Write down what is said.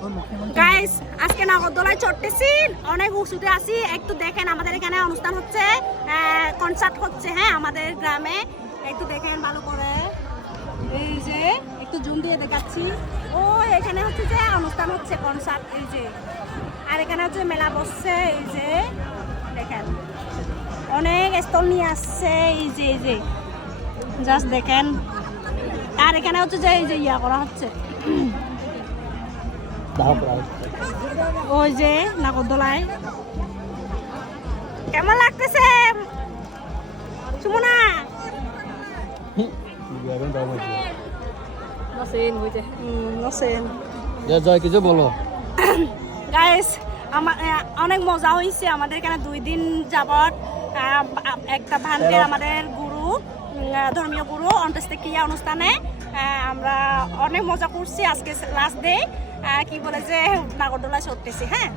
Guys আজকে নাগরদোলায় চড়তেছি, অনেক উঁচুতে আছি। একটু দেখেন, আমাদের এখানে অনুষ্ঠান হচ্ছে, কনসার্ট হচ্ছে। হ্যাঁ, আমাদের গ্রামে একটু দেখেন ভালো করে। এই যে একটু জুম দিয়ে দেখাচ্ছি। ও এখানে হচ্ছে যে অনুষ্ঠান হচ্ছে, কনসার্ট। এই যে, আর এখানে হচ্ছে মেলা বসছে। এই যে দেখেন, অনেক স্টল নিয়ে আসছে। এই যে জাস্ট দেখেন। আর এখানে হচ্ছে যে এই যে ইয়া করা হচ্ছে, ওই যে নাগরদোলায়। কেমন লাগতেছে সুমনা? জয় কিছু বলো। গাইস অনেক মজা হয়েছে আমাদের এখানে 2 দিন যাবত। একটা ভান্তের আমাদের গুরু, ধর্মীয় গুরু অন্ত্যেষ্টিক্রিয়া অনুষ্ঠানে আমরা অনেক মজা করছি। আজকে লাস্ট ডে, কি বলে যে নাগরদোলায় চড়তেছি। হ্যাঁ,